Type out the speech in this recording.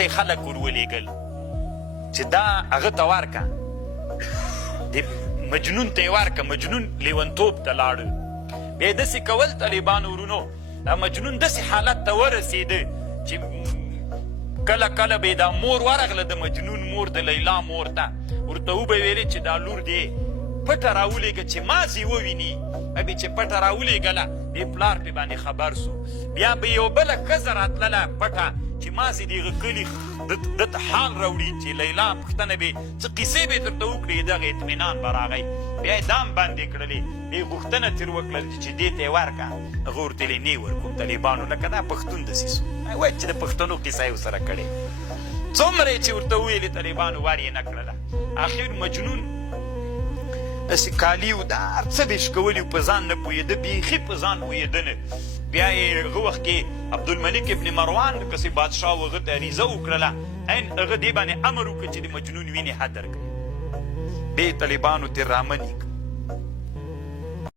ته خلک ور ولېږل چې دا هغه ته ورکه د مجنون ته یې ورکه مجنون لیونتوب ته لاړه بیا یې داسې کول طالبانو ورونو دا مجنون داسې حالت ته ورسېده چې کله کله به دا مور ورغله د مجنون مور د لیلا مور ته ورته وبه ویلې چې دا لور دې پټه راولېږه چې مازې وویني بیا چې پټه راولېږله دې پلار پې باندې خبر سو بیا به یو بله ښځه راتلله پټه چې مازې د هغه کلي دته حال راوړي چې لیلا پوښتنه به څه قیسې به یې درته وکړي دغه اطمینان به راغی بیا یې دام باندې کړلې بیا یې غوښتنه ترې وکړل چې دې ته یې ورکړه هغه ورته ویلې نه یې ورکوم طالبانو لکه دا پښتون داسې سو وایي چې د پښتنو قیسه یې ورسره کړې څومره یې چې ورته وویلې طالبانو ور یې نه کړله اخر مجنون داسې کالي و دا هر څه به یې شکولي په ځان نه پوهېده بیخي په ځان پوهېده نه بیا یې هغه وخت کې عبدالملک ابن مروان کسې بادشاه و هغه ته عریضه وکړله عین هغه دې باندې امر وکړه چې د مجنون وینې حد درکړي بیا یې طالبانو ترې رامنې کړه